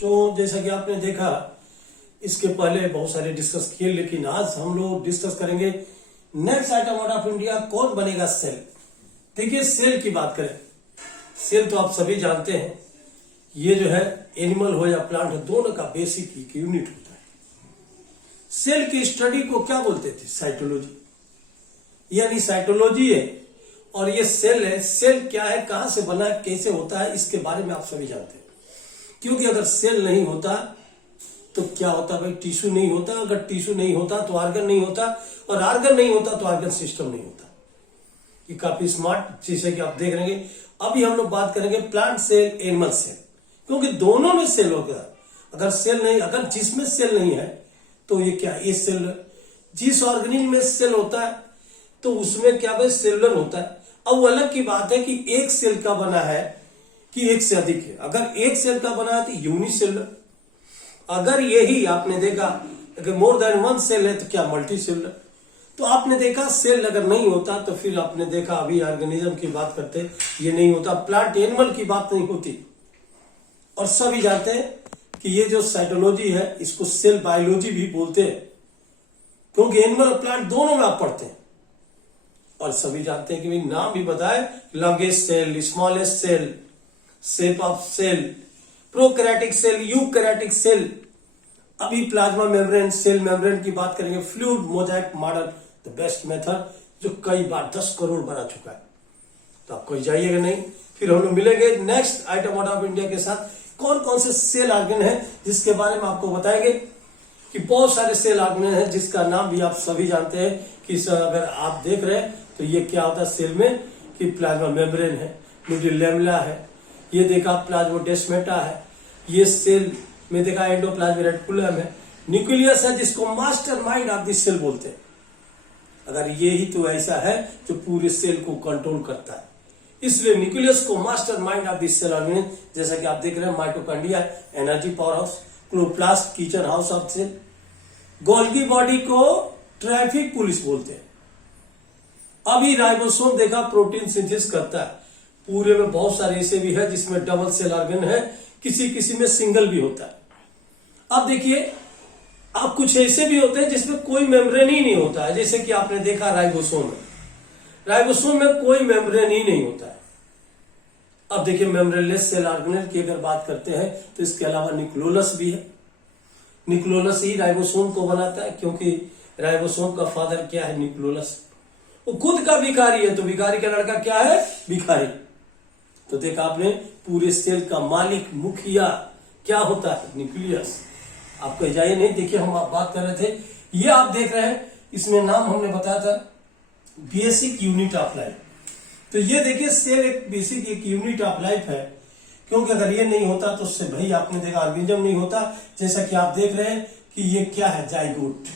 तो जैसा कि आपने देखा इसके पहले बहुत सारे डिस्कस किए, लेकिन आज हम लोग डिस्कस करेंगे next item out of India, कौन बनेगा सेल। देखिए सेल की बात करें, सेल तो आप सभी जानते हैं, ये जो है एनिमल हो या प्लांट हो, दोनों का बेसिक एक यूनिट होता है। सेल की स्टडी को क्या बोलते थे? साइटोलॉजी। यानी साइटोलॉजी है और ये सेल है। सेल क्या है, कहां से बना है, कैसे होता है, इसके बारे में आप सभी जानते हैं। क्योंकि अगर सेल नहीं होता तो क्या होता भाई? टिश्यू नहीं होता। अगर टिश्यू नहीं होता तो आर्गन नहीं होता, और आर्गन नहीं होता तो आर्गन सिस्टम नहीं होता। ये काफी स्मार्ट चीज है कि आप देख रहे हैं। अभी हम लोग बात करेंगे प्लांट सेल, एनिमल सेल, क्योंकि दोनों में सेल होगा। अगर सेल नहीं, अगर जिसमें सेल नहीं है तो ये क्या, ये सेल। जिस ऑर्गेनिज्म में सेल होता है तो उसमें क्या भाई? सेलुलर होता है। अब वो अलग की बात है कि एक सेल का बना है कि एक से अधिक है। अगर एक सेल का बना है तो यूनिसेलुलर। अगर यही आपने देखा अगर मोर देन वन सेल है तो क्या, मल्टी सेलुलर। तो आपने देखा सेल अगर नहीं होता तो फिर आपने देखा अभी ऑर्गेनिज्म की बात करते, ये नहीं होता। प्लांट एनिमल की बात नहीं होती। और सभी जानते हैं कि ये जो साइटोलॉजी है इसको सेल बायोलॉजी भी बोलते हैं, क्योंकि एनिमल और प्लांट दोनों में आप पढ़ते हैं। और सभी जानते हैं कि भाई नाम भी बताए, largest cell, smallest cell, shape of cell, prokaryotic cell, eukaryotic cell. अभी प्लाज्मा मेम्ब्रेन, सेल मेम्ब्रेन की बात करेंगे। Fluid mosaic model, the best method, जो कई बार 10 करोड़ बना चुका है। तो आप कोई जाइएगा नहीं। फिर हम लोग मिलेंगे next item out of India के साथ। कौन कौन से सेल ऑर्गन है जिसके बारे में आपको बताएंगे, कि बहुत सारे सेल ऑर्गन है जिसका नाम भी आप सभी जानते हैं। कि अगर आप देख रहे हैं तो ये क्या होता है सेल में, कि प्लाज्मा मेम्ब्रेन है, मीडियल लैमेला है, ये देखा प्लाज्मोडेस्माटा है, ये सेल में देखा एंडोप्लाज्मिक रेटिकुलम है, न्यूक्लियस है जिसको master mind of the cell बोलते हैं। अगर ये ही तो ऐसा है जो पूरे सेल को कंट्रोल करता है, इसलिए न्यूक्लियस को master mind of the cell organism. जैसा कि आप देख रहे हैं, mitochondria energy power house, chloroplast kitchen house of cell, golgi body को ट्रैफिक पुलिस बोलते हैं। अभी राइबोसोम देखा प्रोटीन सिंथेसिस करता है। पूरे में बहुत सारे ऐसे भी है जिसमें डबल सेल ऑर्गन है, किसी किसी में सिंगल भी होता है। अब देखिए, अब कुछ ऐसे भी होते हैं जिसमें कोई मेम्ब्रेन ही नहीं होता है, जैसे कि आपने देखा राइबोसोम में। राइबोसोम में कोई मेम्ब्रेन ही नहीं होता है। अब देखिए मेम्ब्रेनलेस सेल ऑर्गेनेल की अगर बात करते हैं तो इसके अलावा न्यूक्लियोलस भी है। न्यूक्लियोलस ही राइबोसोम को बनाता है, क्योंकि राइबोसोम का फादर क्या है? न्यूक्लियोलस। वो खुद का भिखारी है, तो भिखारी का लड़का क्या है? भिखारी। तो देखा आपने, पूरे सेल का मालिक, मुखिया क्या होता है? न्यूक्लियस। आप कहीं जाइए नहीं। देखिए हम आप बात कर रहे थे, ये आप देख रहे हैं, इसमें नाम हमने बताया था बेसिक यूनिट ऑफ लाइफ। तो ये देखिए सेल एक बेसिक एक यूनिट ऑफ लाइफ है, क्योंकि अगर ये नहीं होता तो उससे भाई आपने देखा ऑर्गेनिज्म नहीं होता। जैसा कि आप देख रहे हैं कि ये क्या है? जाइगोट।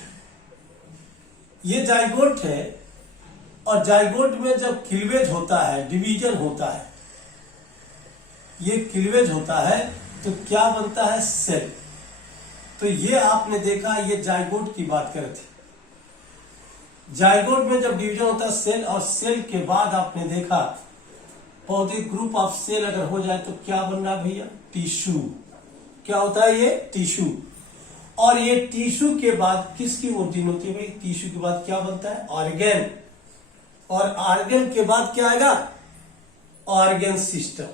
ये जाइगोट है, और जाइगोट में जब क्लीवेज होता है, डिवीजन होता है, ये क्लीवेज होता है तो क्या बनता है? सेल। तो ये आपने देखा, ये जाइगोट की बात कर रहे थे। जाइगोट में जब डिवीजन होता है सेल, और सेल के बाद आपने देखा पौधे ग्रुप ऑफ सेल अगर हो जाए तो क्या बनना भैया? टिश्यू। क्या होता है? ये टिश्यू। और ये टिश्यू के बाद किसकी ओरिजिन होती है भाई? टिश्यू के बाद क्या बनता है? ऑर्गेन। और ऑर्गन के बाद क्या आएगा? Organ system.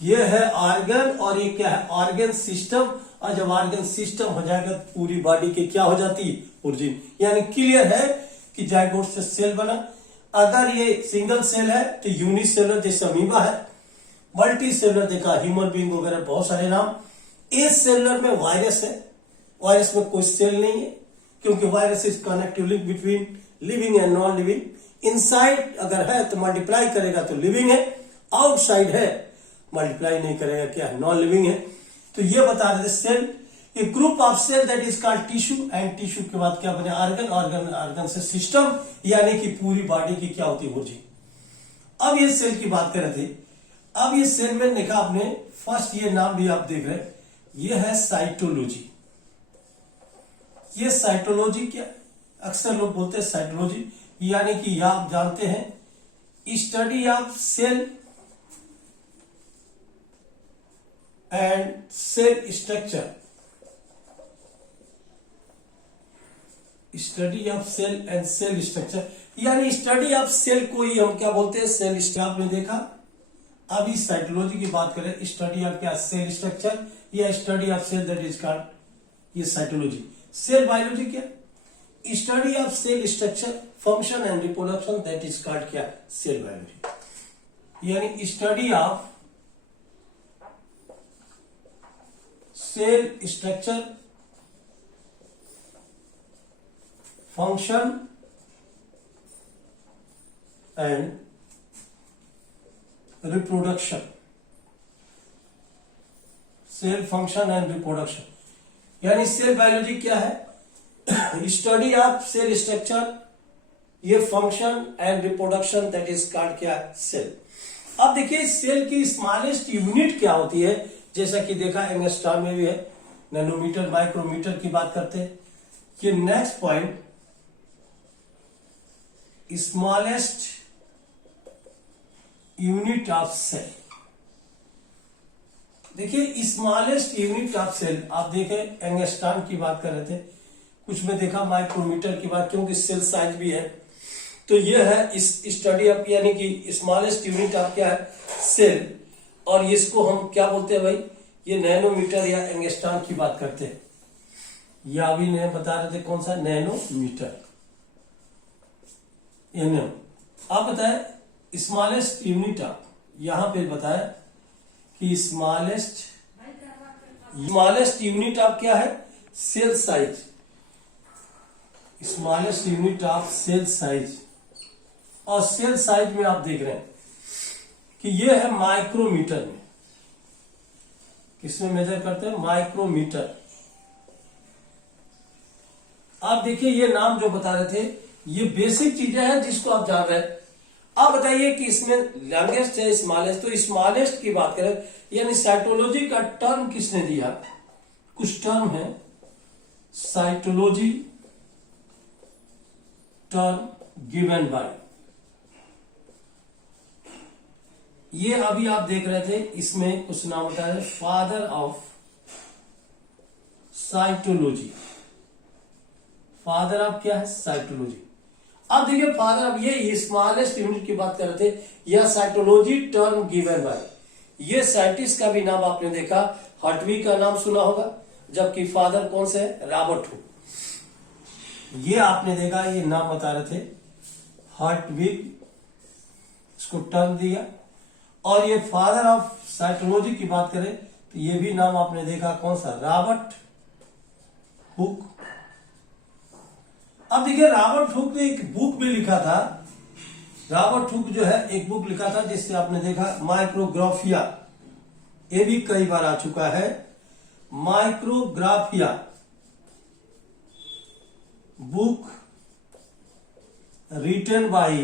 ये है ऑर्गन, और ये क्या है? Organ system. और जब ऑर्गन सिस्टम हो जाएगा तो पूरी बॉडी के क्या हो जाती है? ओरिजिन। यानी क्लियर है कि जाइगोट से सेल बना। अगर ये सिंगल सेल है तो यूनिसेलुलर, जैसे अमीबा है। मल्टी सेलुलर देखा ह्यूमन बीइंग वगैरह, बहुत सारे नाम। एज सेलुलर में वायरस है। वायरस में कोई सेल नहीं है, क्योंकि virus is connective link between living and non living. Inside अगर है तो मल्टीप्लाई करेगा तो लिविंग है, आउटसाइड है मल्टीप्लाई नहीं करेगा, क्या है? नॉन लिविंग है। तो ये बता रहे थे cell, a group of cell that is called tissue, and tissue के बाद क्या बने? ऑर्गन, ऑर्गन ऑर्गन से सिस्टम, यानी कि पूरी बॉडी की क्या होती है? ओरिजिन। अब ये सेल की बात कर रहे थे। अब ये सेल में देखा आपने, फर्स्ट ये नाम भी आप देख रहे हैं, ये है साइटोलॉजी। ये साइटोलॉजी क्या? अक्सर लोग बोलते हैं साइटोलॉजी, यानी कि आप जानते हैं study of cell and cell structure, study of cell and cell structure, यानी स्टडी ऑफ सेल को ही हम क्या बोलते हैं, सेल स्ट्रक्चर। आपने देखा, अभी साइटोलॉजी की बात करें, स्टडी ऑफ क्या, सेल स्ट्रक्चर या study of cell, that is called, ये साइटोलॉजी। सेल बायोलॉजी क्या, study of cell structure, function and reproduction, that is called क्या, सेल बायोलॉजी। यानी study of cell structure, function and reproduction, cell function and reproduction, यानी cell biology क्या है, study of cell structure, ये function and reproduction, that is called क्या, cell. अब देखिए cell की स्मॉलेस्ट यूनिट क्या होती है, जैसा कि देखा एंगस्ट्रॉम में भी है, नैनोमीटर, माइक्रोमीटर की बात करते हैं। ये next point, smallest unit of cell. देखिए स्मॉलेस्ट यूनिट ऑफ सेल, आप देखें एंगस्ट्रॉम की बात कर रहे थे, कुछ में देखा माइक्रोमीटर की बात, क्योंकि सेल साइज भी है। तो ये है इस स्टडी ऑफ, यानी कि स्मॉलेस्ट यूनिट ऑफ क्या है, सेल, और इसको हम क्या बोलते हैं भाई, ये नैनोमीटर या एंगस्ट्रॉम की बात करते हैं। या अभी ने बता रहे थे कौन सा, नैनोमीटर, एनएम। आप बताए स्मॉलेस्ट यूनिट ऑफ, यहां पे बताया कि स्मॉलेस्ट यूनिट ऑफ क्या है, cell size, smallest unit of cell size. और सेल साइज में आप देख रहे हैं कि ये है माइक्रोमीटर में, किसमें मेजर करते हैं, माइक्रोमीटर। आप देखिए ये नाम जो बता रहे थे, ये बेसिक चीजें हैं जिसको आप जान रहे हैं। आप बताइए कि इसमें लॉन्गेस्ट है स्मॉलेस्ट, तो स्मॉलेस्ट की बात करें, यानी साइटोलॉजी का टर्म किसने दिया, कुछ टर्म है, साइटोलॉजी टर्म गिवन बाय, ये अभी आप देख रहे थे, इसमें कुछ नाम होता है, father of cytology, father of क्या है, साइटोलॉजी। अब देखिए फादर ऑफ, ये स्मॉलेस्ट यूनिट की बात कर रहे थे, या साइटोलॉजी टर्म गिवन बाय, ये साइंटिस्ट का भी नाम आपने देखा, हर्टविग का नाम सुना होगा, जबकि फादर कौन से है, रॉबर्ट हुक। ये आपने देखा, ये नाम बता रहे थे, हर्टविग, इसको टर्म दिया। और ये फादर ऑफ साइटोलॉजी की बात करें तो ये भी नाम आपने देखा, कौन सा, रॉबर्ट हुक। अब देखिए रॉबर्ट हुक ने एक बुक भी लिखा था, रॉबर्ट हुक जो है एक बुक लिखा था जिससे आपने देखा माइक्रोग्राफिया, ये भी कई बार आ चुका है, Micrographia book written by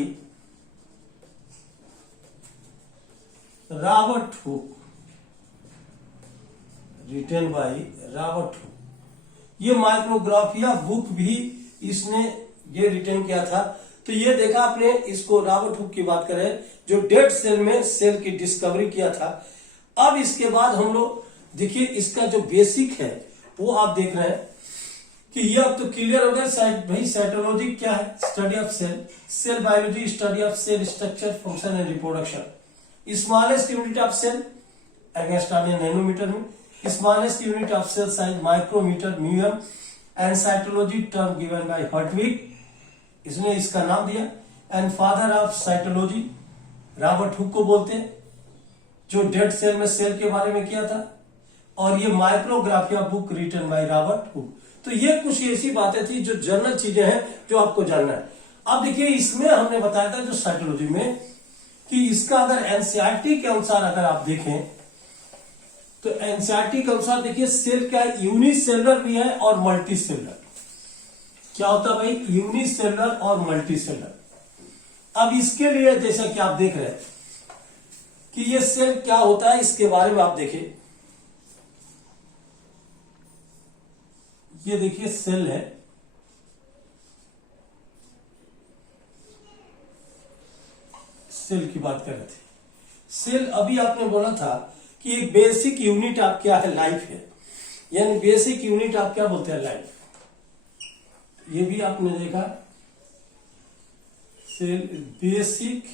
Robert Hooke, written by Robert Hooke. ये माइक्रोग्राफिया बुक भी इसने ये रिटर्न किया था। तो ये देखा आपने, इसको रॉबर्ट हुक की बात करें, जो डेड सेल में सेल की डिस्कवरी किया था। अब इसके बाद हम लोग देखिए इसका जो बेसिक है वो आप देख रहे हैं कि ये अब तो क्लियर हो गया भाई, साइटोलॉजी क्या है, study of cell, cell biology study of cell structure, function and reproduction. Smallest unit of cell angstrom या नैनोमीटर में, smallest unit of cell size micrometre, म्यूएम, and cytology term given by Hertwig, इसने इसका नाम दिया। And father of cytology Robert Hooke को बोलते हैं, जो डेड सेल में सेल के बारे में किया था। और ये Micrographia book written by Robert Hooke. तो ये कुछ ऐसी बातें थी जो जनरल चीजें हैं जो आपको जानना है। अब देखिए इसमें हमने बताया था जो साइटोलॉजी में, कि इसका अगर एनसीईआरटी के अनुसार अगर आप देखें तो एनसीईआरटी के अनुसार देखिए सेल क्या है, यूनिसेलुलर भी है और मल्टी सेलुलर। क्या होता है भाई, यूनिसेलुलर और मल्टी सेलुलर। अब इसके लिए जैसा कि आप देख रहे हैं कि ये सेल क्या होता है, इसके बारे में आप देखिए। ये देखिए सेल है, सेल की बात कर रहे थे। सेल अभी आपने बोला था कि एक बेसिक यूनिट आप क्या है, लाइफ है, यानी बेसिक यूनिट आप क्या बोलते हैं, लाइफ। ये भी आपने देखा, cell basic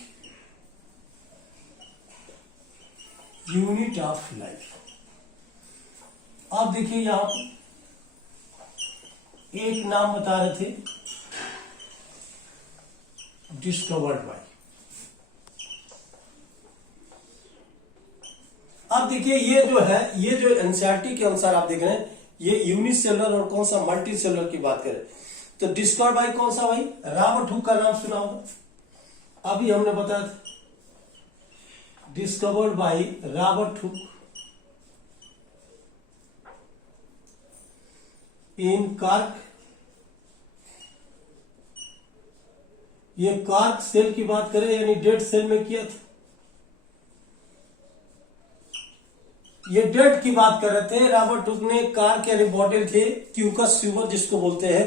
unit of life. आप देखिए यहां पर एक नाम बता रहे थे, डिस्कवर्ड बाय। अब देखिए ये जो है, ये जो एनसीईआरटी के अनुसार आप देख रहे हैं, ये यूनिसेलुलर और कौन सा मल्टी सेलुलर की बात करें तो डिस्कवर्ड बाय कौन सा भाई, रॉबर्ट हुक का नाम सुना होगा, अभी हमने बताया था, discovered by Robert hook in cork. ये कार्क सेल की बात करें यानी डेड सेल में किया था, ये डेड की बात कर रहे थे। रॉबर्ट हुक ने कार्क यानी बॉटल थे, क्यूकस स्यूबर जिसको बोलते हैं,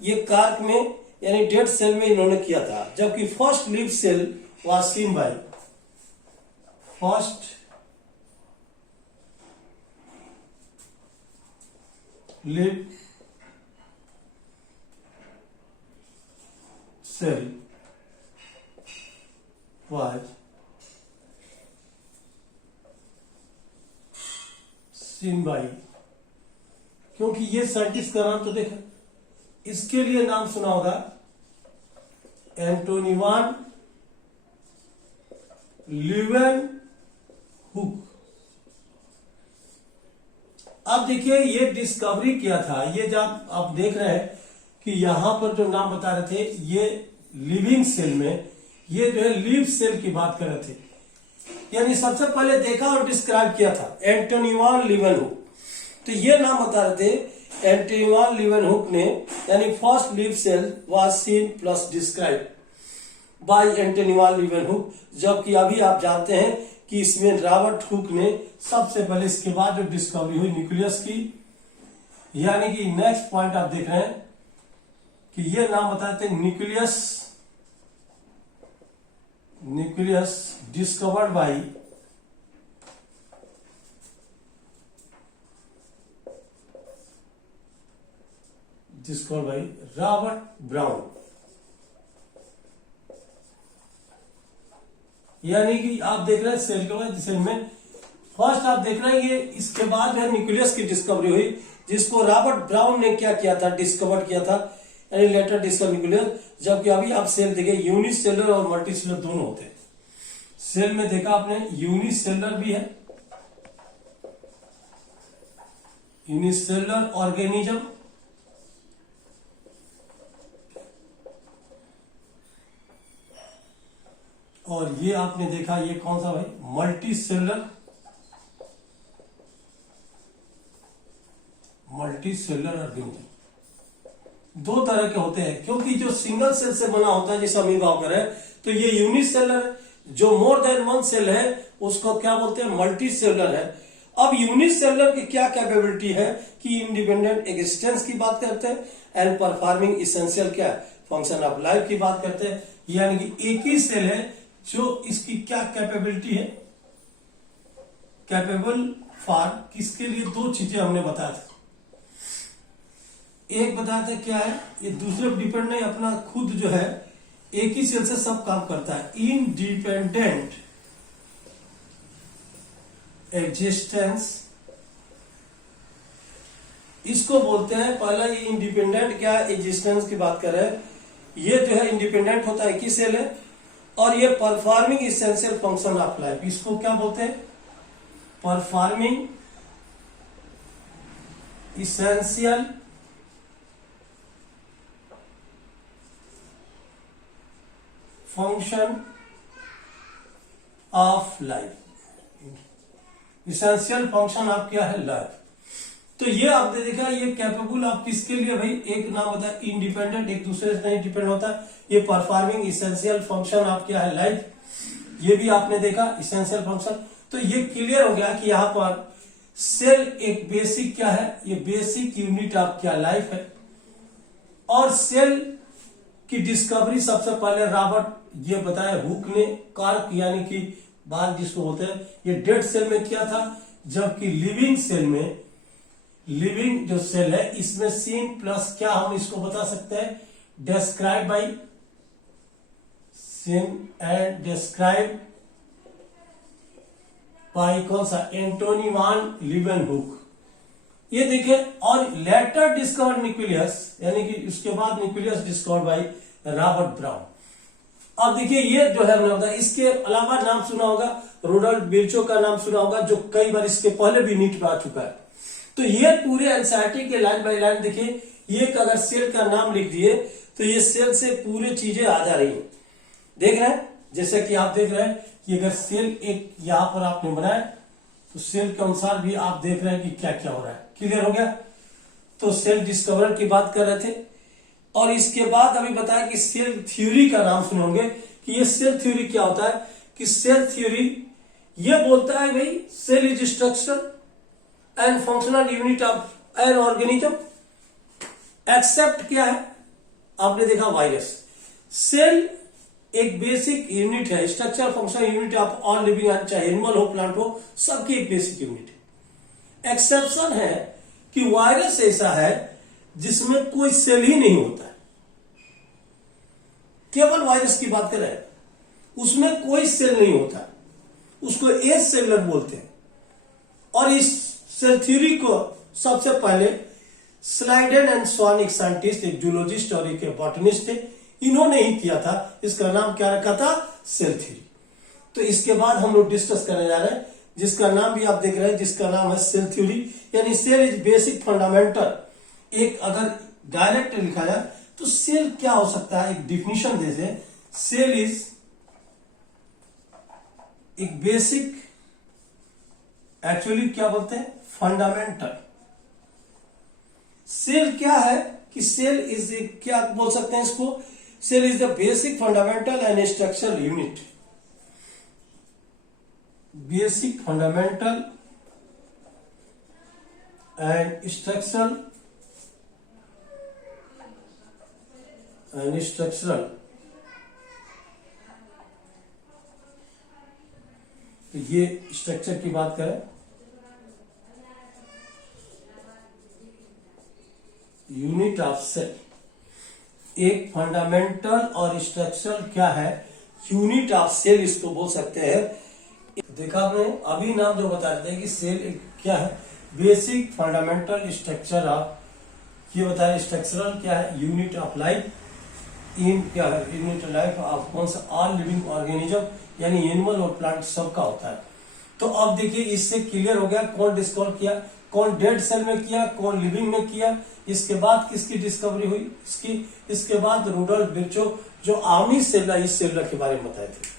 ये कार्क में यानी डेड सेल में इन्होंने किया था। जबकि first live cell was seen by, first live cell was seen by, क्योंकि ये साइंटिस्ट का नाम तो देखा, इसके लिए नाम सुना होगा एंटोनी वान लीeuwenhoek। अब देखिए ये डिस्कवरी किया था, ये जब आप देख रहे हैं कि यहां पर जो नाम बता रहे थे, ये लिविंग सेल में, ये जो है लिव सेल की बात कर रहे थे, यानी सबसे पहले देखा और डिस्क्राइब किया था एंटोनी वान लीeuwenhoek। तो ये नाम बता रहे थे एंटोनी वान लीeuwenhoek ने, यानी first live cell was seen plus describe by Antonie van Leeuwenhoek. जबकि अभी आप जानते हैं कि इसमें रॉबर्ट हुक ने सबसे पहले, इसके बाद जो डिस्कवरी हुई न्यूक्लियस की, यानी कि नेक्स्ट पॉइंट आप देख रहे हैं कि ये नाम बताते हैं nucleus, nucleus discovered by Robert brown. यानी कि आप देख रहे हैं सेल के बाद सेल में फर्स्ट आप देख रहे हैं ये, इसके बाद जो है न्यूक्लियस की डिस्कवरी हुई, जिसको रॉबर्ट ब्राउन ने क्या किया था, डिस्कवर किया था, यानी लेटर डिस्कवर न्यूक्लियस। जबकि अभी आप सेल देखे यूनिसेलुलर और मल्टीसेलुलर दोनों होते हैं। सेल में देखा आपने यूनिसेलुलर भी है, यूनिसेलुलर ऑर्गेनिज्म, और ये आपने देखा ये कौन सा भाई, मल्टी सेलुलर ऑर्गेनिज्म। दो तरह के होते हैं, क्योंकि जो सिंगल सेल से बना होता है जैसे अमीबा वगैरह है, तो ये यूनिसेलुलर, जो मोर देन वन सेल है उसको क्या बोलते हैं, मल्टी सेलुलर है। अब यूनिसेलुलर की क्या कैपेबिलिटी है कि इंडिपेंडेंट एग्जिस्टेंस की बात करते हैं एंड परफॉर्मिंग इसेंशियल क्या फंक्शन ऑफ लाइफ की बात करते हैं, यानी कि एक ही सेल है जो इसकी क्या कैपेबिलिटी है, कैपेबल फॉर किसके लिए, दो चीजें हमने बताया था। एक बताया था क्या है, ये दूसरे पर डिपेंड नहीं, अपना खुद जो है एक ही सेल से सब काम करता है, इंडिपेंडेंट एग्जिस्टेंस इसको बोलते हैं। पहला ये इंडिपेंडेंट क्या एग्जिस्टेंस की बात कर रहे हैं, ये जो है इंडिपेंडेंट होता है, एक ही सेल है, और ये performing essential function of life, इसको क्या बोलते हैं, performing essential function of life, essential function of क्या है, लाइफ। तो ये आपने देखा, ये कैपेबल आप किसके लिए भाई, एक नाम होता है इंडिपेंडेंट, एक दूसरे से नहीं डिपेंड होता, ये परफॉर्मिंग इसेंशियल फंक्शन ऑफ क्या है, लाइफ। ये भी आपने देखा इसेंशियल फंक्शन। तो ये क्लियर हो गया कि यहां पर सेल एक बेसिक क्या है, ये बेसिक यूनिट ऑफ क्या लाइफ है। और सेल की डिस्कवरी सबसे पहले रॉबर्ट ये बताया हुक ने, कार्क यानी कि बाद जिसको बोलते हैं, ये डेड सेल में क्या था, जबकि लिविंग सेल में, लिविंग जो सेल है इसमें सीन प्लस क्या हम इसको बता सकते हैं, describe by seen and describe by कौन सा, एंटोनी वान लीवेनहुक। ये देखिए, और लेटर डिस्कवर्ड न्यूक्लियस, यानी कि उसके बाद nucleus discovered by Robert brown. अब देखिए ये जो है हमने बताया, इसके अलावा नाम सुना होगा, रुडोल्फ विर्चो का नाम सुना होगा, जो कई बार इसके पहले भी नीट में आ चुका है। तो ये पूरे एनसीईआरटी के लाइन बाय लाइन देखिए, ये अगर सेल का नाम लिख दिए तो ये सेल से पूरी चीजें आ जा रही है। देख रहे हैं, जैसे कि आप देख रहे हैं कि अगर सेल एक यहां पर आपने बनाया तो सेल के अनुसार भी आप देख रहे हैं कि क्या क्या हो रहा है। क्लियर हो गया? तो सेल डिस्कवर की बात कर रहे थे, और इसके बाद अभी बताया कि सेल थ्योरी का नाम सुने होंगे कि ये सेल थ्योरी क्या होता है, कि सेल थ्योरी ये बोलता है भाई cell is structure and functional unit of an organism except क्या है, आपने देखा वायरस। सेल एक बेसिक यूनिट है, structure functional unit of all living, चाहे एनिमल हो प्लांट हो, सबकी एक बेसिक यूनिट है। एक्सेप्शन है कि वायरस ऐसा है जिसमें कोई सेल ही नहीं होता है, केवल वायरस की बात कर रहे हैं, उसमें कोई सेल नहीं होता, उसको एज सेलर बोलते हैं। और इस सेल थ्योरी को सबसे पहले स्लाइडेन एंड स्वान, एक साइंटिस्ट, एक जूलॉजिस्ट और एक बॉटनिस्ट थे, इन्होंने ही किया था। इसका नाम क्या रखा था, सेल थ्योरी। तो इसके बाद हम लोग डिस्कस करने जा रहे हैं, जिसका नाम भी आप देख रहे हैं, जिसका नाम है सेल थ्योरी, यानी सेल इज बेसिक फंडामेंटल। एक अगर डायरेक्ट लिखा जाए तो सेल क्या हो सकता है, एक डिफिनीशन दे दे, सेल इज एक बेसिक, एक्चुअली क्या बोलते हैं, फंडामेंटल। सेल क्या है कि सेल इज एक, क्या बोल सकते हैं इसको, cell is the basic fundamental and structural unit, basic fundamental and structural तो ये स्ट्रक्चर की बात करें, यूनिट ऑफ सेल, एक फंडामेंटल और स्ट्रक्चरल क्या है, यूनिट ऑफ सेल इसको बोल सकते हैं। देखा आपने, अभी नाम जो बता रहे थे कि सेल एक क्या है, बेसिक फंडामेंटल स्ट्रक्चर ऑफ, ये बताया स्ट्रक्चरल क्या है, यूनिट ऑफ लाइफ, इन क्या है, यूनिट ऑफ लाइफ ऑफ कौन सा, ऑल लिविंग ऑर्गेनिज्म, यानी एनिमल और प्लांट सबका होता है। तो अब देखिए इससे क्लियर हो गया कौन डिस्कवर किया, कौन डेड सेल में किया, कौन लिविंग में किया, इसके बाद किसकी डिस्कवरी हुई, इसके बाद रुडोल्फ विर्चो, जो आर्मी सेलुला, इस सेलुला के बारे में बताए थे।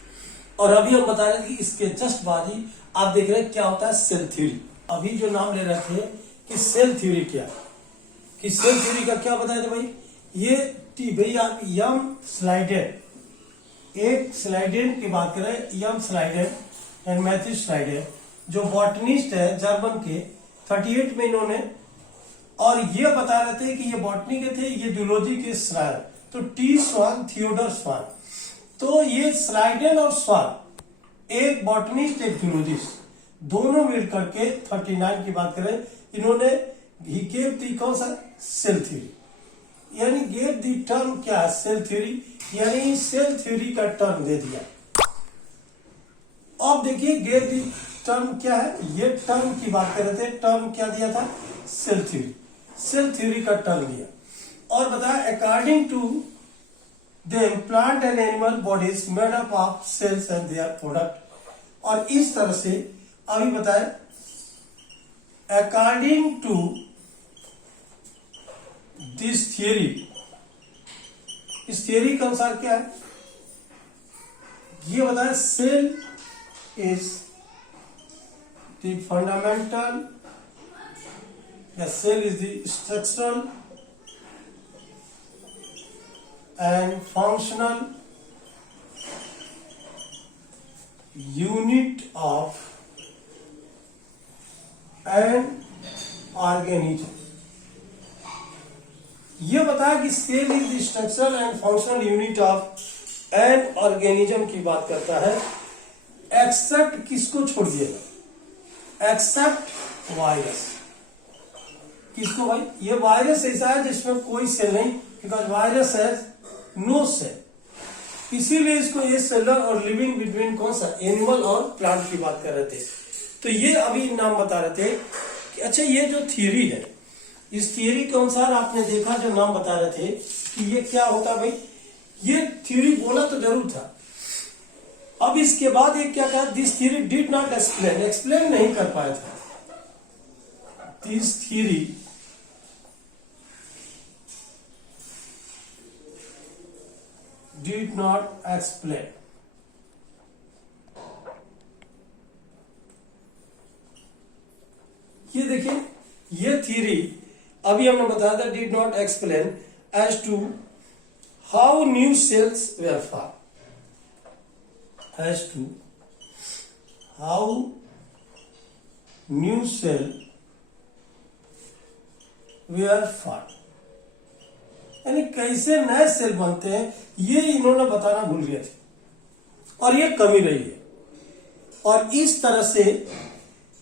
और अभी हम बता रहे हैं कि इसके जस्ट बाद ही आप देख रहे हैं क्या होता है, सेल थ्योरी। अभी जो नाम ले रहे थे कि सेल थ्योरी क्या, कि सेल थ्योरी का क्या बताया था भाई, ये भाई आप यम स्लाइडेन, एक स्लाइडेन की बात करें, यम स्लाइडेन एंड मैथ्यू स्लाइडेन, जो बॉटनिस्ट है जर्मन के, 38 में इन्होंने, और ये बता रहे थे कि ये बॉटनी के थे, ये जूलॉजी के स्रायर, तो टी स्वान, थियोडर स्वान। तो ये स्लाइडेन और स्वान, एक बॉटनिस्ट एक जूलॉजिस्ट, दोनों मिल करके 39 की बात करें, इन्होंने ही गेव दी कौन सा, सेल थ्योरी, यानी गेव दी टर्म क्या है, सेल थ्योरी, यानी सेल थ्योरी का टर्म दे दिया। अब देखिए गेव दी टर्म क्या है, ये टर्म की बात कर रहे थे, टर्म क्या दिया था, सेल थ्योरी, सेल थ्योरी का टर्म दिया, और बताया according to them plant and animal bodies made up of cells and their product. और इस तरह से अभी बताया अकॉर्डिंग टू दिस थियरी, इस थियरी के अनुसार क्या है, ये बताया सेल इज द फंडामेंटल, या cell is the structural and functional unit of an organism। ये बताया कि cell is the structural and functional unit of an organism की बात करता है। एक्सेप्ट किसको छोड़ दिएगा, एक्सेप्ट वायरस। किसको भाई, ये वायरस ऐसा है जिसमें कोई सेल नहीं, because virus has no cell, इसीलिए इसको ये सेलर और लिविंग बिटवीन कौन सा, एनिमल और प्लांट की बात कर रहे थे। तो ये अभी नाम बता रहे थे कि अच्छा ये जो थियरी है, इस थियरी के अनुसार आपने देखा जो नाम बता रहे थे कि ये क्या होता भाई, ये थियरी बोला तो जरूर था। अब इसके बाद ये क्या कहा, this theory did not explain, explain नहीं कर पाया था। This theory did not explain, ये देखिए ये थियरी अभी हमने बताया था, did not explain as to how new cells were form, as to how new cell were formed, यानी कैसे नए सेल बनते हैं ये इन्होंने बताना भूल गए थे, और ये कमी रही है। और इस तरह से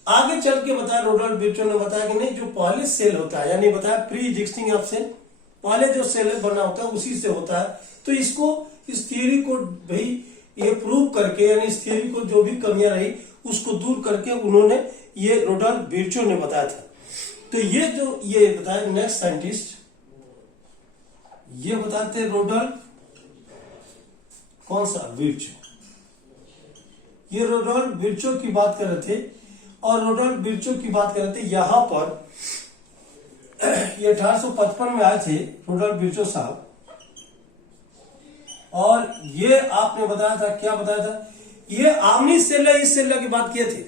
आगे चल के बताया, रोडल्फ विर्चो ने बताया कि नहीं, जो पहले सेल होता है, यानी बताया प्री एग्जिस्टिंग ऑफ सेल, पहले जो सेल बना होता है उसी से होता है। तो इसको, इस थियरी को भाई ये प्रूव करके, यानी इस थियरी को जो भी कमियां रही उसको दूर करके उन्होंने, ये रोडल्फ विर्चो ने बताया था। तो ये जो ये बताया नेक्स्ट साइंटिस्ट, ये बताते रोडल्फ कौन सा, विर्चो, ये रोडल्फ विर्चो की बात कर रहे थे। और रोडल्फ विर्चो की बात कर रहे थे यहां पर, ये 1855 में आए थे रोडल्फ विर्चो साहब, और ये आपने बताया था, क्या बताया था, ये आमनी सेल है, इस सेल की बात किए थे।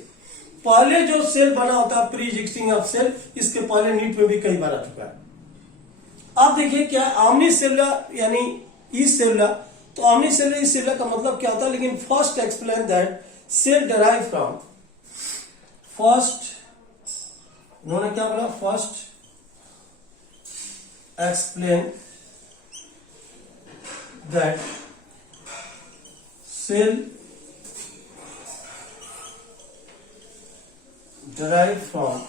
पहले जो सेल बना होता है प्री एग्जिस्टिंग ऑफ सेल, इसके पहले नीट में भी कई बार आ चुका है। आप देखिए क्या आमनी सेल यानी इस सेल, तो आमनी सेल इस सेल का मतलब क्या होता है, लेकिन first explain that cell derive from, first उन्होंने क्या बोला, first explain that cell derived from,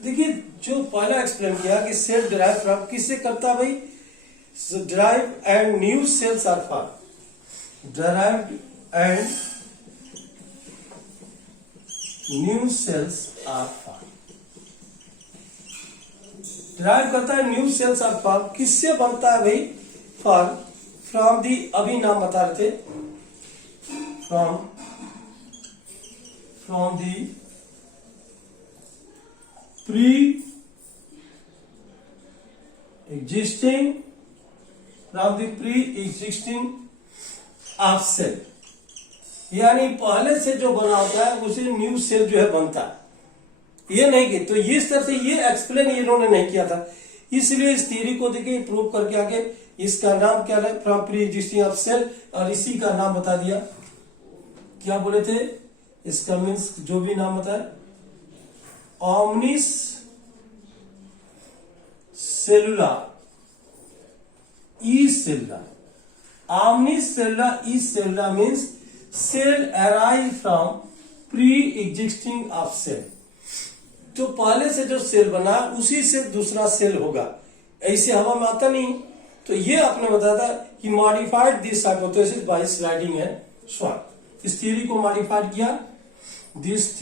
देखिए जो पहला एक्सप्लेन किया कि सेल डिराइव फ्रॉम किससे करता है भाई, derive and new cells are form, derived and new cells are form, derive करता है न्यू सेल्स आर फॉर्म, किससे बनता है भाई, फॉर्म फ्रॉम दी, अभी नाम बता रहे थे, from the pre existing, from the pre existing of cell, यानी पहले से जो बना होता है उसे न्यू सेल जो है बनता है, ये नहीं की। तो इस तरह से ये एक्सप्लेन इन्होंने नहीं किया था, इसलिए इस थ्योरी को देखिए प्रूव करके आगे, इसका नाम क्या है, from pre existing of cell, और इसी का नाम बता दिया, क्या बोले थे, इसका मीन्स जो भी नाम बताया, omnis cellula e cellula, omnis cellula e cellula means cell arrive from pre existing of cell, जो पहले से जो सेल बना उसी से दूसरा सेल होगा, ऐसे हवा में आता नहीं। तो ये आपने बताया था कि modified this hypothesis by Schleiden and Schwann, इस थ्योरी को मॉडिफाइड किया, दिस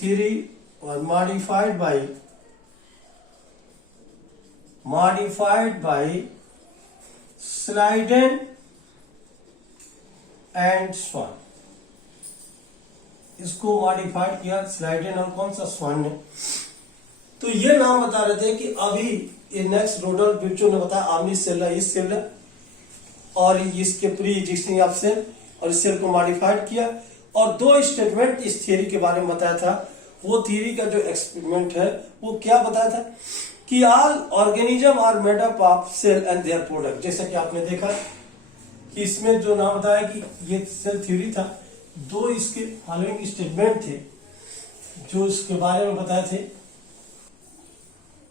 थ्योरी और modified by Schleiden and Schwann, इसको मॉडिफाइड किया स्लाइडेन और कौन सा, स्वान ने। तो ये नाम बता रहे थे कि अभी ये नेक्स्ट रोडल्फ विर्चो ने बताया आमनिस सेलुलर इस सेल, और इसके प्री एग्जिस्टिंग ऑफ सेल, और इस सेल को मॉडिफाइड किया, और दो स्टेटमेंट इस थियरी के बारे में बताया था। वो थियरी का जो एक्सपेरिमेंट है वो क्या बताया था कि all organism are made up of cell and their product, जैसा कि आपने देखा कि इसमें जो नाम बताया कि ये सेल थ्योरी था, दो इसके फॉलोइंग स्टेटमेंट थे जो इसके बारे में बताए थे।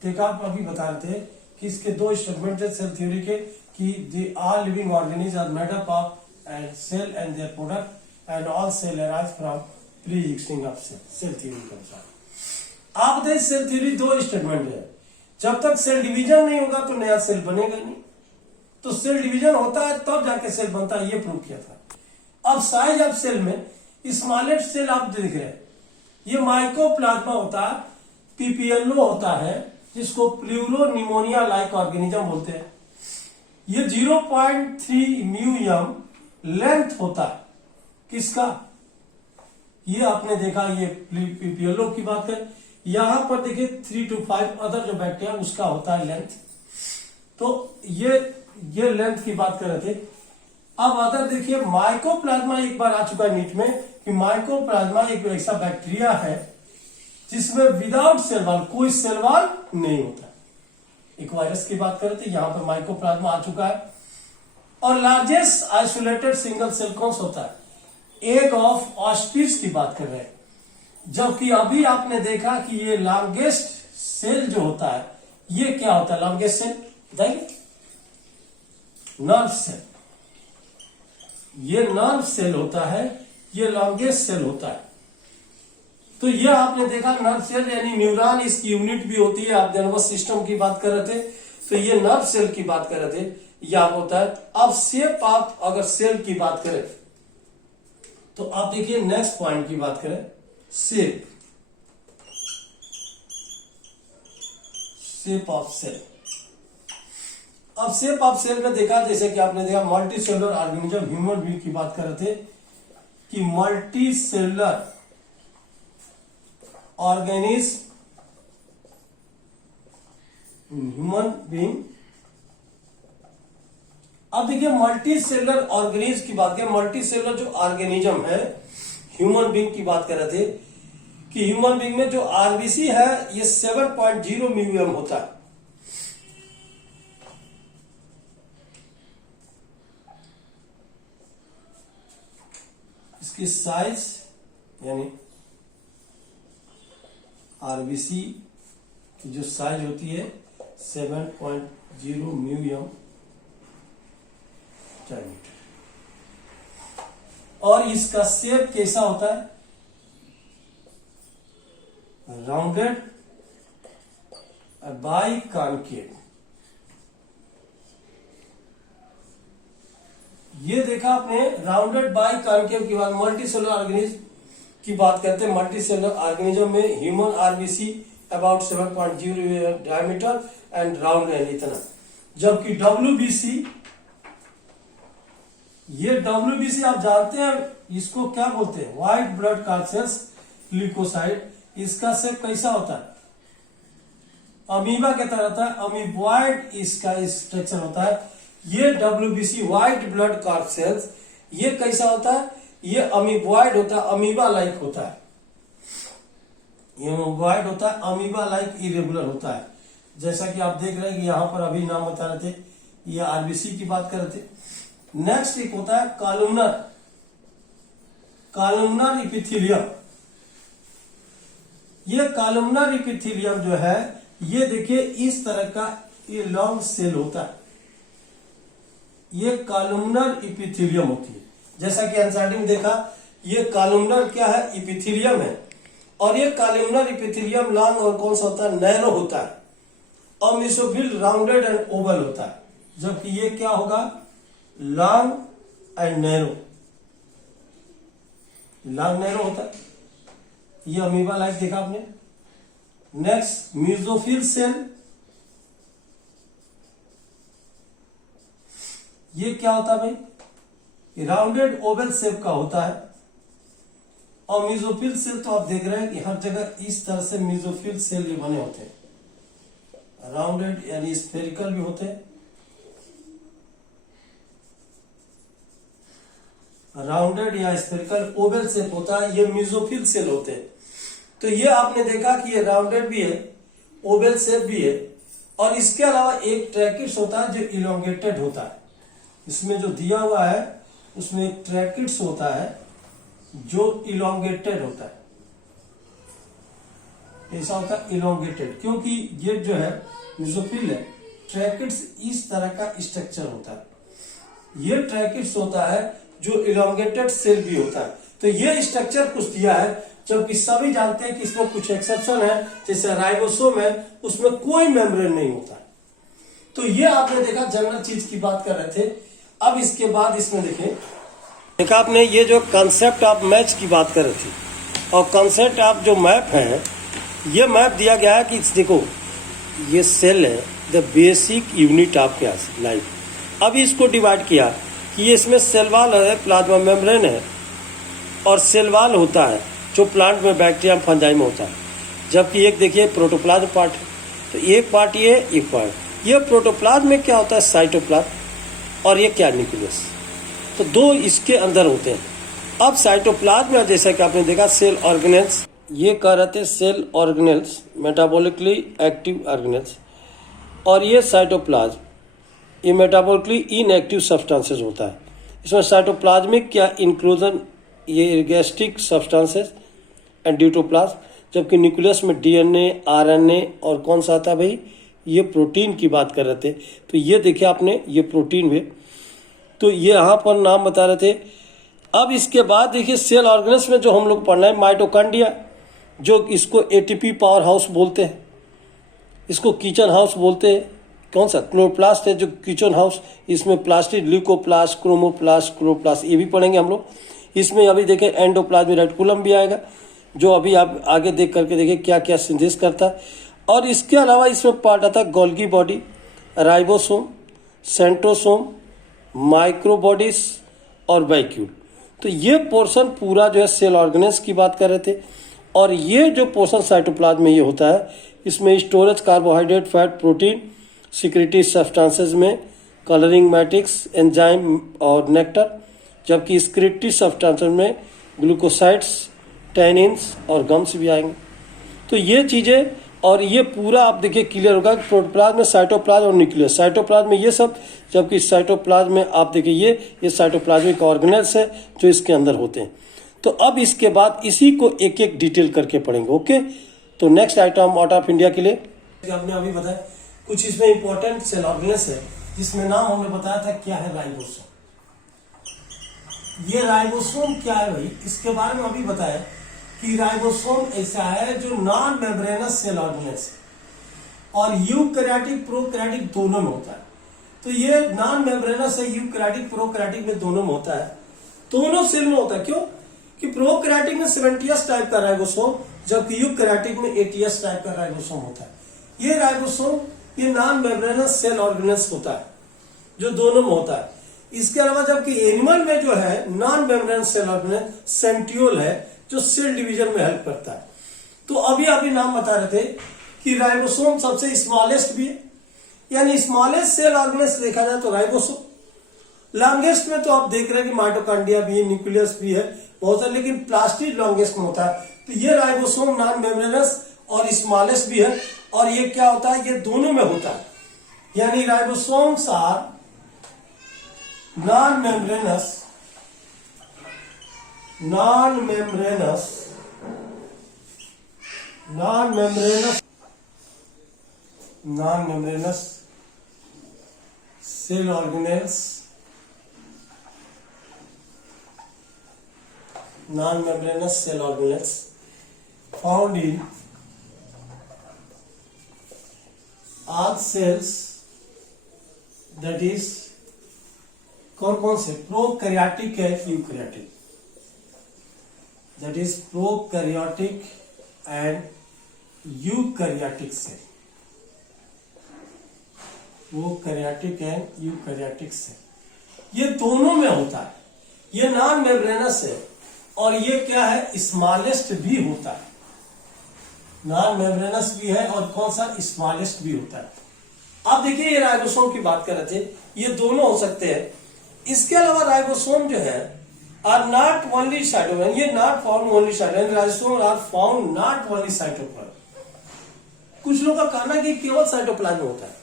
देखा आप अभी बता रहे थे कि इसके दो स्टेटमेंट थे सेल थ्योरी के, कि the all living organisms are made up of and cell and their product and all cell arise from pre-existing of cell. Cell theory के अनुसार आप बताइए सेल थ्योरी दो स्टेटमेंट है, जब तक सेल डिवीजन नहीं होगा तो नया सेल बनेगा नहीं, तो सेल डिवीजन होता है तब जाके सेल बनता है, ये प्रूव किया था। अब साइज ऑफ सेल में स्मॉलेस्ट सेल आप देख रहे हैं, ये माइकोप्लाज्मा होता है, पीपीएलओ होता है जिसको प्लूरोनिमोनिया लाइक ऑर्गेनिज्म बोलते हैं। ये 0.3 म्यूएम लेंथ होता है किसका, ये आपने देखा, ये पीपीएलओ की बात है। यहां पर देखिए 3 to 5 अदर जो बैक्टीरिया उसका होता है लेंथ, तो ये लेंथ की बात कर रहे थे। अब अदर देखिए माइकोप्लाज्मा एक बार आ चुका है नीट में कि माइकोप्लाज्मा एक ऐसा बैक्टीरिया है जिसमें विदाउट सेल वॉल, कोई सेल वॉल नहीं होता। एक वायरस की बात करें तो यहां पर माइकोप्लाज्मा आ चुका है। और लार्जेस्ट आइसोलेटेड सिंगल सेल कौन सा होता है, एग ऑफ ऑस्ट्रिच की बात कर रहे हैं। जबकि अभी आपने देखा कि ये लॉन्गेस्ट सेल जो होता है ये क्या होता है, लॉन्गेस्ट सेल बताइए, नर्व सेल। ये नर्व सेल होता है, ये लॉन्गेस्ट सेल होता है। तो ये आपने देखा नर्व सेल यानी न्यूरॉन, इसकी यूनिट भी होती है। आप नर्वस सिस्टम की बात कर रहे थे तो ये नर्व सेल की बात कर रहे थे, यह होता है। अब शेप आप अगर सेल की बात करें तो आप देखिए नेक्स्ट पॉइंट की बात करें, शेप ऑफ सेल। अब शेप ऑफ सेल में देखा, जैसे कि आपने देखा multi cellular organism, human being की बात कर रहे थे कि multi cellular organism human being. अब देखिए मल्टी सेलुलर ऑर्गेनिज्म की बात करें, मल्टी सेलुलर जो ऑर्गेनिज्म है ह्यूमन बीइंग की बात कर रहे थे कि ह्यूमन बीइंग में जो आरबीसी है ये 7.0 म्यूएम होता है। इसकी साइज यानी आरबीसी की जो साइज होती है 7.0 म्यूएम डायमीटर। और इसका शेप कैसा होता है, राउंडेड बाई कॉनकेव। ये देखा आपने राउंडेड बाई कॉनकेव की बात। मल्टी सेलुलर ऑर्गेनिज्म की बात करते हैं, मल्टी सेलुलर ऑर्गेनिज्म में human RBC about 7.0 diameter and round है इतना। जबकि डब्ल्यूबीसी, ये डब्ल्यूबीसी आप जानते हैं इसको क्या बोलते हैं, व्हाइट ब्लड कॉर्पसेल्स ल्यूकोसाइट। इसका शेप कैसा होता है, अमीबा के तरह होता है, अमीबॉइड इसका स्ट्रक्चर होता है। ये डब्ल्यूबीसी व्हाइट ब्लड कॉर्पसेल्स ये कैसा होता है, ये अमीबॉइड होता है, अमीबा लाइक होता है। ये अमीबॉइड होता है, अमीबा लाइक इरेगुलर होता है। जैसा कि आप देख रहे हैं कि यहां पर अभी नाम बता रहे थे, ये आरबीसी की बात कर रहे थे। नेक्स्ट एक होता है कॉलमनर इपिथेलियम। ये कॉलमनर इपिथेलियम जो है ये देखिए इस तरह का ये लॉन्ग सेल होता है, ये कॉलमनर इपिथेलियम होती है। जैसा कि एनसीईआरटी में देखा ये कॉलमनर क्या है, इपिथेलियम है। और ये कॉलमनर इपिथेलियम लॉन्ग और कौन सा होता है, नैरो होता है। और मेसोफिल राउंडेड एंड ओवल होता है। जबकि ये क्या होगा, long and narrow, long narrow होता है। ये अमीबा लाइक देखा आपने। नेक्स्ट मेसोफिल सेल, ये क्या होता है भाई, राउंडेड ओवल शेप का होता है। और मेसोफिल सेल तो आप देख रहे हैं कि हर जगह इस तरह से मेसोफिल सेल ये बने होते हैं, राउंडेड यानी स्फेरिकल भी होते हैं, राउंडेड या स्फेरिकल ओवल शेप होता है, ये मेसोफिल सेल होते हैं। तो ये आपने देखा कि ये राउंडेड भी है, ओवल शेप भी है। और इसके अलावा एक ट्रैकिट्स होता है जो इलोंगेटेड होता है। इसमें जो दिया हुआ है उसमें एक ट्रैकिट्स होता है जो इलोंगेटेड होता है, ऐसा होता है इलोंगेटेड, क्योंकि ये जो है मेसोफिल है ट्रैकिड्स इस तरह का स्ट्रक्चर होता है। ये ट्रैकिड्स होता है जो इलोंगेटेड सेल भी होता है। तो ये स्ट्रक्चर कुछ दिया है, जबकि सभी जानते हैं कि इसमें कुछ एक्सेप्शन है, जैसे राइबोसोम है, उसमें कोई मेम्ब्रेन नहीं होता है। तो ये आपने देखा जनरल चीज की बात कर रहे थे। अब इसके बाद इसमें देखा आपने ये जो कंसेप्ट ऑफ मैच की बात कर रहे थे, और कंसेप्ट ऑफ जो मैप है, ये मैप दिया गया है कि देखो ये सेल है, the basic unit of life. अब इसको डिवाइड किया कि ये इसमें सेल वॉल है, प्लाज्मा मेम्ब्रेन है, और सेल वॉल होता है जो प्लांट में बैक्टीरिया फंजाई में होता है। जबकि एक देखिए प्रोटोप्लाज्म पार्ट है, तो एक पार्ट ये, एक पार्ट ये। प्रोटोप्लाज्म में क्या होता है? साइटोप्लाज्म, और ये क्या? न्यूक्लियस। तो दो इसके अंदर होते हैं। अब साइटोप्लाज्म में जैसा कि आपने देखा सेल ऑर्गेनेल्स, ये कह रहे थे cell organelles, metabolically active organelles, और ये साइटोप्लाज्म, ये मेटाबॉलिकली इनएक्टिव सब्सटेंसेस होता है। इसमें साइटोप्लाज्मिक क्या इंक्लूजन, ये गैस्ट्रिक सब्सटेंसेस एंड ड्यूटोप्लाज्म, जबकि न्यूक्लियस में डीएनए, आरएनए और कौन सा आता है भाई? ये प्रोटीन की बात कर रहे थे। तो ये देखिए आपने, ये प्रोटीन भी, तो ये यहाँ पर नाम बता रहे थे। अब इसके बाद देखिए सेल ऑर्गेनेल्स में जो हम लोग पढ़ना है माइटोकॉन्ड्रिया, जो इसको एटीपी पावर हाउस बोलते हैं, इसको किचन हाउस बोलते हैं। कौन सा? क्लोरोप्लास्ट है जो किचन हाउस। इसमें प्लास्टिड, ल्यूकोप्लास्ट, क्रोमोप्लास्ट, क्लोरोप्लास्ट, ये भी पढ़ेंगे हम लोग। इसमें अभी देखें एंडोप्लाज्मिक रेटिकुलम भी आएगा, जो अभी आप आगे देख करके देखिए क्या क्या सिंथेसिस करता है। और इसके अलावा इसमें पार्ट आता है Golgi body, ribosome, centrosome, microbodies और वैक्यूल। तो ये पोर्शन पूरा जो है सेल ऑर्गेनेल्स की बात कर रहे थे। और ये जो पोर्शन साइटोप्लाज्म में ये होता है, इसमें storage carbohydrate, fat, protein, secretory substances में कलरिंग मैट्रिक्स, एंजाइम और नेक्टर, जबकि सिक्रेटरी सब्सटेंसेस में ग्लूकोसाइड्स, टैनिन्स और गम्स भी आएंगे। तो ये चीज़ें, और ये पूरा आप देखिए क्लियर होगा कि प्रोटोप्लाज्म में साइटोप्लाज्म और न्यूक्लियस, साइटोप्लाज्म में ये सब, जबकि साइटोप्लाज्म में आप देखिए ये साइटोप्लाज्मिक ऑर्गेनेल्स है जो इसके अंदर होते हैं। तो अब इसके बाद इसी को एक एक डिटेल करके पढ़ेंगे। ओके, तो next item out of India के लिए आपने अभी बताया कुछ इसमें इंपॉर्टेंट सेल ऑर्गेनेल्स है, जिसमें नाम हमने बताया था क्या है? राइबोसोम। ये राइबोसोम क्या है भाई? इसके बारे में अभी बताया कि राइबोसोम ऐसा है जो नॉन मेम्ब्रेनस सेल ऑर्गेनेल्स है, और यूकैरियोटिक प्रोकैरियोटिक दोनों में होता है। तो ये नॉन मेम्ब्रेनस है, यूकैरियोटिक प्रोकैरियोटिक में दोनों में होता है, दोनों सेल में होता है। क्यों? कि प्रोकैरियोटिक में 70s टाइप का राइबोसोम, जबकि यूकैरियोटिक में 80s टाइप का राइबोसोम होता है। ये राइबोसोम ये नॉन मेम्ब्रेनस सेल ऑर्गेनेल्स होता है, जो दोनों में होता है। इसके अलावा जबकि एनिमल में जो है non membranous cell organelle centriole है, जो सेल डिवीजन में हेल्प करता है। तो अभी नाम बता रहे थे कि राइबोसोम सबसे स्मॉलेस्ट भी है, यानी स्मॉलेस्ट सेल ऑर्गेनेल्स देखा जाए तो राइबोसोम। लॉन्गेस्ट में तो आप देख रहे हैं कि माइटोकॉन्ड्रिया भी है, न्यूक्लियस भी है बहुत सारे, लेकिन प्लास्टिड लॉन्गेस्ट में होता है। तो ये राइबोसोम नॉन मेम्ब्रेनस और स्मॉलेस्ट भी है, और ये क्या होता है? ये दोनों में होता है, यानी ribosomes are non membranous cell organelles, non-membranous cell organelles found in all cells, that is कौन से? प्रोकैरियोटिक है, eukaryotic, that is prokaryotic and eukaryotic cell, prokaryotic and eukaryotic cell, ये दोनों में होता है। ये नॉन मेम्ब्रेनस है, और ये क्या है? स्मॉलेस्ट भी होता है। नॉन मेम्ब्रेनस भी है और कौन सा? स्मॉलेस्ट भी होता है। अब देखिए ये राइबोसोम की बात कर रहे थे, ये दोनों हो सकते हैं। इसके अलावा राइबोसोम जो है आर नॉट ओनली साइटोप्लाज्म, ये not found only cytoplasm, ribosome are found not only cytoplasm. कुछ लोगों का कहना है कि केवल साइटोप्लाज्म में होता है,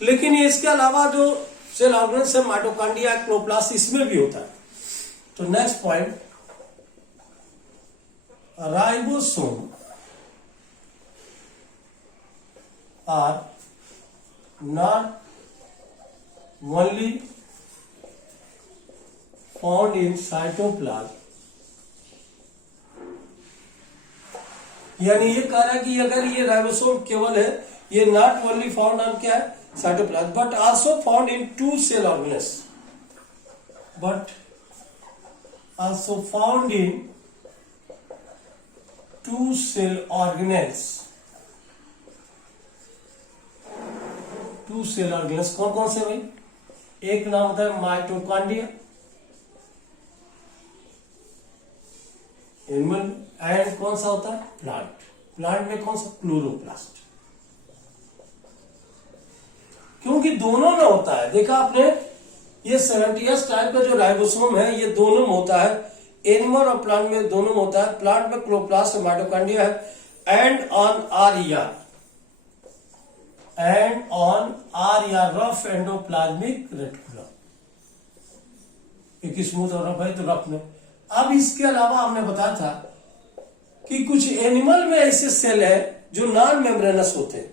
लेकिन ये इसके अलावा जो सेल ऑर्गेनेल्स है माइटोकॉन्ड्रिया, क्लोरोप्लास्ट, इसमें भी होता है। तो next point, ribosome are not only found in cytoplasm, यानी ये कह रहा है कि अगर ये राइबोसोम केवल है, ये नॉट ओनली फाउंड ऑन क्या है, cytoplasm, but also found in two cell organelles, but also found in two cell organelles. Two cell organelles कौन कौन से भाई? एक नाम होता है माइटोकॉन्ड्रिया, एनिमल, एंड कौन सा होता है? प्लांट। प्लांट में कौन सा? क्लोरोप्लास्ट। क्योंकि दोनों में होता है, देखा आपने, ये 70s टाइप का जो राइबोसोम है ये दोनों में होता है, एनिमल और प्लांट में दोनों में होता है। प्लांट में क्लोरोप्लास्ट और माइटोकॉन्ड्रिया है, and on RER, and on RER rough endoplasmic reticulum. एक स्मूथ और रफ है तो रफ में। अब इसके अलावा हमने बताया था कि कुछ एनिमल में ऐसे सेल है जो नॉन मेम्ब्रेनस होते हैं,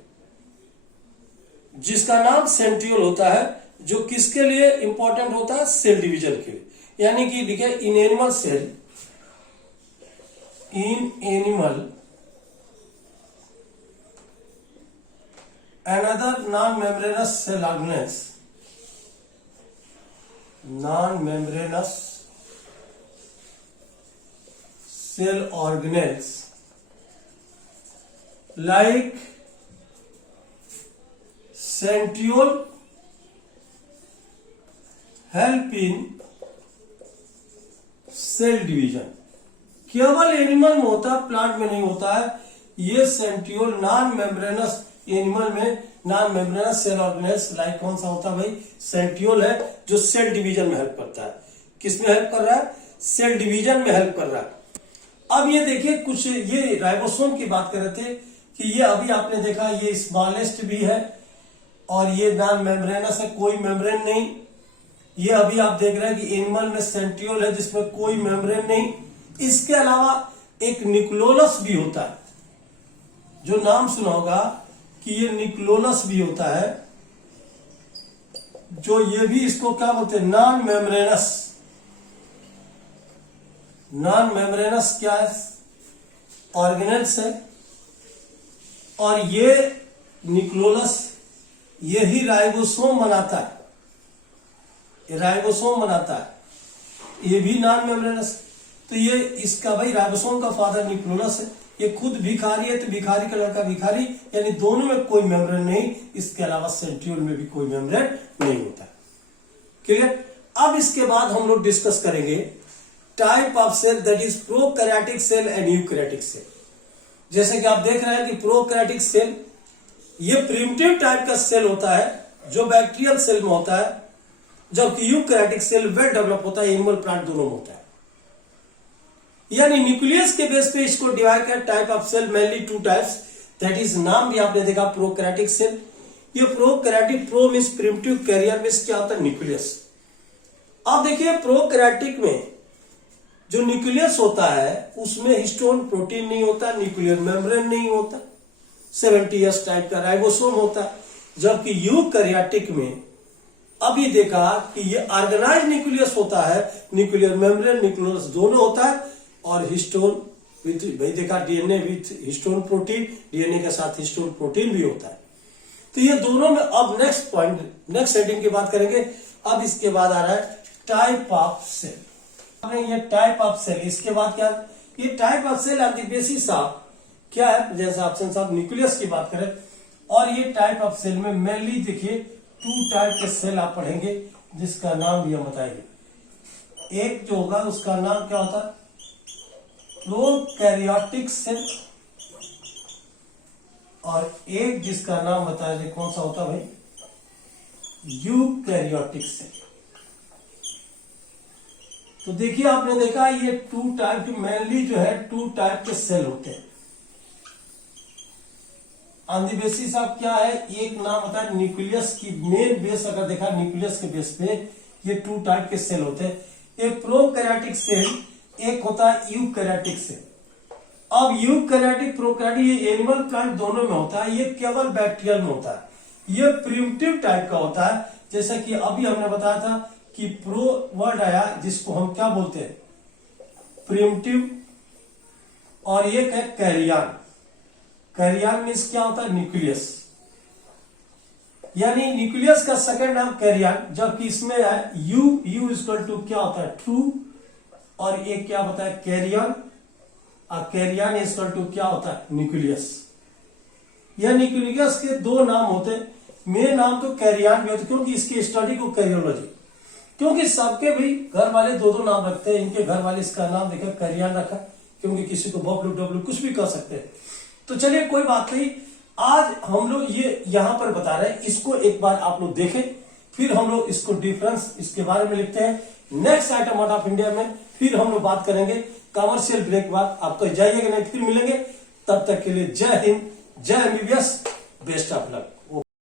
जिसका नाम सेंट्रियोल होता है, जो किसके लिए इंपॉर्टेंट होता है? सेल डिवीजन के लिए। यानी कि देखिए, in animal cell, in animal another non membranous cell organelles, non membranous cell organelles like centriole help in cell division। केवल एनिमल में होता है, प्लांट में नहीं होता है। ये सेंट्रियोल नॉन मेम्ब्रेनस एनिमल में, non membranous cell organelles like कौन सा होता है भाई? सेंट्रियोल है, जो सेल डिवीजन में हेल्प करता है। किस में हेल्प कर रहा है? सेल डिवीजन में हेल्प कर रहा है। अब ये देखिए, कुछ ये राइबोसोम की बात कर रहे थे कि ये अभी आपने देखा ये स्मॉलेस्ट भी है और ये नॉन मेम्ब्रेनस है, कोई मेम्ब्रेन नहीं। ये अभी आप देख रहे हैं कि एनिमल में सेंट्रियोल है जिसमें कोई मेम्ब्रेन नहीं। इसके अलावा एक न्यूक्लियोलस भी होता है, जो नाम सुना होगा कि ये न्यूक्लियोलस भी होता है, जो ये भी इसको क्या बोलते हैं? Non membranes. नॉन मेम्ब्रेनस क्या है? ऑर्गेनेल्स है। और ये न्यूक्लियोलस यही राइबोसोम बनाता है, ये राइबोसोम बनाता है, ये भी नॉन मेम्ब्रेनस। तो ये इसका भाई राइबोसोम का फादर न्यूक्लियोलस है, ये खुद भिखारी है, तो भिखारी का लड़का भिखारी, यानी दोनों में कोई मेम्ब्रेन नहीं। इसके अलावा सेंट्रियोल में भी कोई मेम्ब्रेन नहीं होता। क्लियर? अब इसके बाद हम लोग डिस्कस करेंगे type of cell, that is prokaryotic cell and eukaryotic cell. जैसे कि आप देख रहे हैं कि प्रोकैरियोटिक सेल ये प्रिमिटिव टाइप का सेल होता है, जो बैक्टीरियल सेल में होता है, जबकि यूकैरियोटिक सेल वेल डेवलप होता है, एनिमल प्लांट दोनों में होता है। यानी न्यूक्लियस के बेस पे इसको डिवाइड कर type of cell mainly two types, that is नाम भी आपने देखा प्रोकैरियोटिक सेल। ये prokaryotic, pro means primitive, carrier means क्या होता है? न्यूक्लियस। अब देखिए, प्रोकैरियोटिक में जो न्यूक्लियस होता है उसमें हिस्टोन प्रोटीन नहीं होता, न्यूक्लियर मेम्ब्रेन नहीं होता, 70s टाइप का राइबोसोम होता है। जबकि यूकैरियोटिक में अभी देखा कि ये ऑर्गेनाइज न्यूक्लियस होता है, न्यूक्लियर मेम्ब्रेन, न्यूक्लियस दोनों होता है, और हिस्टोन विथ, भाई देखा DNA with histone protein, DNA के साथ हिस्टोन प्रोटीन भी होता है। तो ये दोनों में अब नेक्स्ट पॉइंट, नेक्स्ट हेडिंग की बात करेंगे। अब इसके बाद आ रहा है टाइप ऑफ सेल। ये टाइप ऑफ सेल, इसके बाद क्या? ये type of cell on the basis of क्या है? जैसे ऑप्शन साहब न्यूक्लियस की बात करें, और ये टाइप ऑफ सेल में मेनली देखिए टू टाइप के सेल आप पढ़ेंगे, जिसका नाम भी हम बताएंगे। एक जो होगा उसका नाम क्या होता है? प्रोकैरियोटिक सेल, और एक जिसका नाम बताया कौन सा होता है भाई? Eukaryotic cell. तो देखिए, आपने देखा ये टू टाइप, मेनली जो है टू टाइप के सेल होते हैं ऑन द बेसिस ऑफ क्या है? एक नाम होता है न्यूक्लियस की मेन बेस, अगर देखा न्यूक्लियस के बेस पे ये टू टाइप के सेल होते हैं। एक प्रोकैरियोटिक सेल, एक होता है यूकैरियोटिक सेल। अब यूकैरियोटिक, प्रोकैरियोटिक, ये एनिमल प्लांट दोनों में होता है, ये केवल बैक्टीरियल में होता है। ये प्रिमिटिव टाइप का होता है। जैसा कि अभी हमने बताया था कि प्रो वर्ड आया जिसको हम क्या बोलते हैं, प्रिमिटिव, और एक है कैरियन। कैरियन मीन्स क्या होता है, न्यूक्लियस, यानी न्यूक्लियस का सेकंड नाम कैरियन, जबकि इसमें है यू इक्वल टू क्या होता है, ट्रू, और एक क्या होता है कैरियन, और कैरियन इक्वल टू क्या होता है, न्यूक्लियस। यह न्यूक्लियस के दो नाम होते हैं, मेन नाम तो कैरियन भी होते क्योंकि इसकी स्टडी को कैरियोलॉजी, क्योंकि सबके भी घर वाले दो दो नाम रखते हैं। इनके घर वाले इसका नाम देखा कैरियन रखा, क्योंकि किसी को बबलू डब्लू कुछ भी कह सकते हैं। तो चलिए कोई बात नहीं, आज हम लोग ये यहां पर बता रहे हैं, इसको एक बार आप लोग देखें, फिर हम लोग इसको डिफरेंस इसके बारे में लिखते हैं next item out of India में। फिर हम लोग बात करेंगे कमर्शियल ब्रेक बाद। आपको जाइएगा नहीं, फिर मिलेंगे, तब तक के लिए जय हिंद, जय एमबीबीएस, बेस्ट ऑफ लक।